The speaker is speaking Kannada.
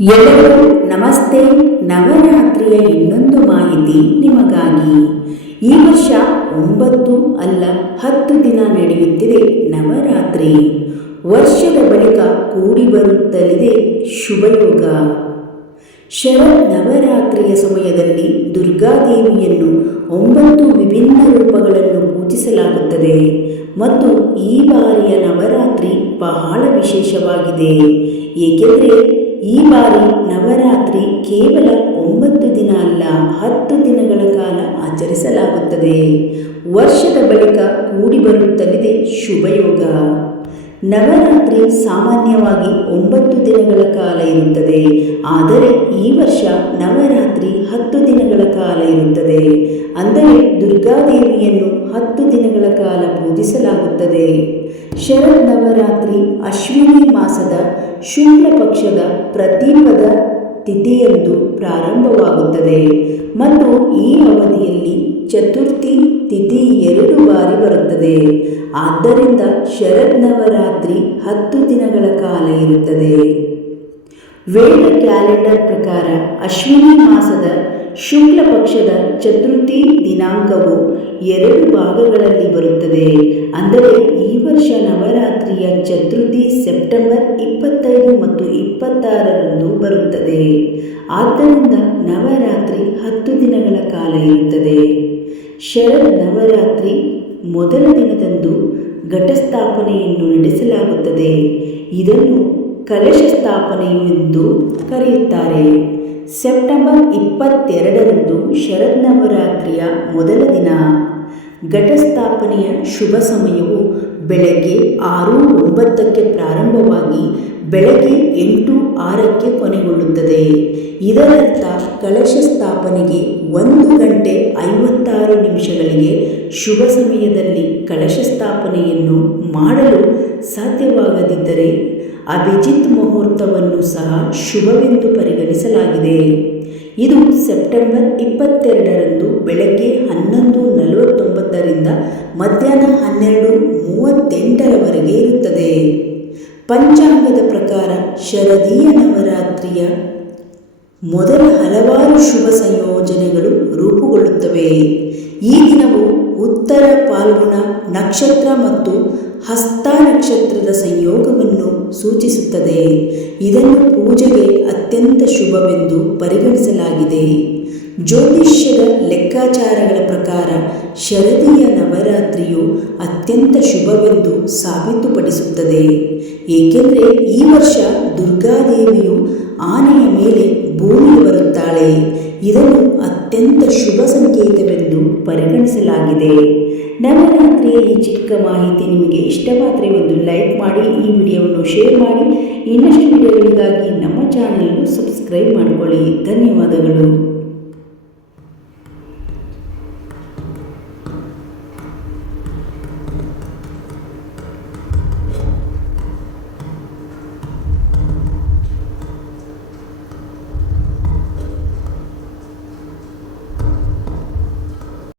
ಎಲ್ಲರಿಗೂ ನಮಸ್ತೆ, ನವರಾತ್ರಿಯ ಇನ್ನೊಂದು ಮಾಹಿತಿ ನಿಮಗಾಗಿ. ಈ ವರ್ಷ ಒಂಬತ್ತು ಅಲ್ಲ, ಹತ್ತು ದಿನ ನಡೆಯುತ್ತಿದೆ ನವರಾತ್ರಿ. ವರ್ಷದ ಬಳಿಕ ಕೂಡಿ ಬರುತ್ತಲಿದೆ ಶುಭಯೋಗ. ಶರತ್ ನವರಾತ್ರಿಯ ಸಮಯದಲ್ಲಿ ದುರ್ಗಾದೇವಿಯನ್ನು ಒಂಬತ್ತು ವಿಭಿನ್ನ ರೂಪಗಳನ್ನು ಪೂಜಿಸಲಾಗುತ್ತದೆ ಮತ್ತು ಈ ಬಾರಿಯ ನವರಾತ್ರಿ ಬಹಳ ವಿಶೇಷವಾಗಿದೆ. ಏಕೆಂದರೆ ಈ ಬಾರಿ ನವರಾತ್ರಿ ಕೇವಲ ಒಂಬತ್ತು ದಿನ ಅಲ್ಲ, ಹತ್ತು ದಿನಗಳ ಕಾಲ ಆಚರಿಸಲಾಗುತ್ತದೆ. ವರ್ಷದ ಬಳಿಕ ಕೂಡಿ ಬರುತ್ತಲಿದೆ ಶುಭಯೋಗ. ನವರಾತ್ರಿ ಸಾಮಾನ್ಯವಾಗಿ ಒಂಬತ್ತು ದಿನಗಳ ಕಾಲ ಇರುತ್ತದೆ. ಆದರೆ ಈ ವರ್ಷ ನವರಾತ್ರಿ ಹತ್ತು ದಿನಗಳ ಕಾಲ ಇರುತ್ತದೆ. ಅಂದರೆ ದುರ್ಗಾದೇವಿಯನ್ನು ಹತ್ತು ದಿನಗಳ ಕಾಲ ಪೂಜಿಸಲಾಗುತ್ತದೆ. ಶರದ್ ನವರಾತ್ರಿ ಅಶ್ವಿನಿ ಮಾಸದ ಶುಕ್ಲ ಪಕ್ಷದ ಪ್ರತಿಪದ ತಿಥಿಯಂದು ಪ್ರಾರಂಭವಾಗುತ್ತದೆ. ಮತ್ತು ಈ ಅವಧಿಯಲ್ಲಿ ಚತುರ್ಥಿ ತಿಥಿ ಎರಡು ಬಾರಿ ಬರುತ್ತದೆ. ಆದ್ದರಿಂದ ಶರದ್ ನವರಾತ್ರಿ ಹತ್ತು ದಿನಗಳ ಕಾಲ ಇರುತ್ತದೆ. ವೇದ ಕ್ಯಾಲೆಂಡರ್ ಪ್ರಕಾರ ಅಶ್ವಿನಿ ಮಾಸದ ಶುಕ್ಲ ಪಕ್ಷದ ಚತುರ್ಥಿ ದಿನಾಂಕವು ಎರಡು ಭಾಗಗಳಲ್ಲಿ ಬರುತ್ತದೆ. ಅಂದರೆ ಈ ವರ್ಷ ನವರಾತ್ರಿಯ ಚತುರ್ಥಿ ಸೆಪ್ಟೆಂಬರ್ ಇಪ್ಪತ್ತೈದು ಮತ್ತು ಇಪ್ಪತ್ತಾರರಂದು ಬರುತ್ತದೆ. ಆದ್ದರಿಂದ ನವರಾತ್ರಿ ಹತ್ತು ದಿನಗಳ ಕಾಲ ಇರುತ್ತದೆ. ಶರದ್ ನವರಾತ್ರಿ ಮೊದಲ ದಿನದಂದು ಘಟಸ್ಥಾಪನೆಯನ್ನು ನಡೆಸಲಾಗುತ್ತದೆ. ಇದನ್ನು ಕಲಶ ಸ್ಥಾಪನೆಯು ಎಂದು ಕರೆಯುತ್ತಾರೆ. ಸೆಪ್ಟೆಂಬರ್ ಇಪ್ಪತ್ತೆರಡರಂದು ಶರದ್ ನವರಾತ್ರಿಯ ಮೊದಲ ದಿನ. ಘಟಸ್ಥಾಪನೆಯ ಶುಭ ಸಮಯವು ಬೆಳಗ್ಗೆ ಆರು ಒಂಬತ್ತಕ್ಕೆ ಪ್ರಾರಂಭವಾಗಿ ಬೆಳಗ್ಗೆ ಎಂಟು ಆರಕ್ಕೆ ಕೊನೆಗೊಳ್ಳುತ್ತದೆ. ಇದರರ್ಥ ಕಲಶ ಸ್ಥಾಪನೆಗೆ ಒಂದು ಗಂಟೆ ಐವತ್ತಾರು ನಿಮಿಷಗಳಿಗೆ ಶುಭ ಸಮಯದಲ್ಲಿ ಕಲಶ ಸ್ಥಾಪನೆಯನ್ನು ಮಾಡಲು ಸಾಧ್ಯವಾಗದಿದ್ದರೆ ಅಭಿಜಿತ್ ಮುಹೂರ್ತವನ್ನು ಸಹ ಶುಭವೆಂದು ಪರಿಗಣಿಸಲಾಗಿದೆ. ಇದು ಸೆಪ್ಟೆಂಬರ್ ಇಪ್ಪತ್ತೆರಡರಂದು ಬೆಳಗ್ಗೆ ಹನ್ನೊಂದು ನಲವತ್ತೊಂಬತ್ತರಿಂದ ಮಧ್ಯಾಹ್ನ ಹನ್ನೆರಡು ಮೂವತ್ತೆಂಟರವರೆಗೆ ಇರುತ್ತದೆ. ಪಂಚಾಂಗದ ಪ್ರಕಾರ ಶರದೀಯ ನವರಾತ್ರಿಯ ಮೊದಲ ಹಲವಾರು ಶುಭ ಸಂಯೋಜನೆಗಳು ರೂಪುಗೊಳ್ಳುತ್ತವೆ. ಈ ದಿನವು ಉತ್ತರ ಪಾಲ್ಗುಣ ನಕ್ಷತ್ರ ಮತ್ತು ಹಸ್ತ ನಕ್ಷತ್ರದ ಸಂಯೋಗವನ್ನು ಸೂಚಿಸುತ್ತದೆ. ಇದನ್ನು ಪೂಜೆಗೆ ಅತ್ಯಂತ ಶುಭವೆಂದು ಪರಿಗಣಿಸಲಾಗಿದೆ. ಜ್ಯೋತಿಷ್ಯದ ಲೆಕ್ಕಾಚಾರಗಳ ಪ್ರಕಾರ ಶರದಿಯ ನವರಾತ್ರಿಯು ಅತ್ಯಂತ ಶುಭವೆಂದು ಸಾಬೀತುಪಡಿಸುತ್ತದೆ. ಏಕೆಂದರೆ ಈ ವರ್ಷ ದುರ್ಗಾದೇವಿಯು ಆನೆಯ ಮೇಲೆ ಭೂಮಿಗೆ ಬರುತ್ತಾಳೆ. ಇದನ್ನು ಅತ್ಯಂತ ಶುಭ ಸಂಕೇತವೆಂದು ಪರಿಗಣಿಸಲಾಗಿದೆ. ನವರಾತ್ರಿಯ ಈ ಚಿಕ್ಕ ಮಾಹಿತಿ ನಿಮಗೆ ಇಷ್ಟವಾದರೆ ಒಂದು ಲೈಕ್ ಮಾಡಿ, ಈ ವಿಡಿಯೋವನ್ನು ಶೇರ್ ಮಾಡಿ. ಇನ್ನಷ್ಟು ವಿಡಿಯೋಗಳಿಗಾಗಿ ನಮ್ಮ ಚಾನಲನ್ನು ಸಬ್ಸ್ಕ್ರೈಬ್ ಮಾಡಿಕೊಳ್ಳಿ. ಧನ್ಯವಾದಗಳು.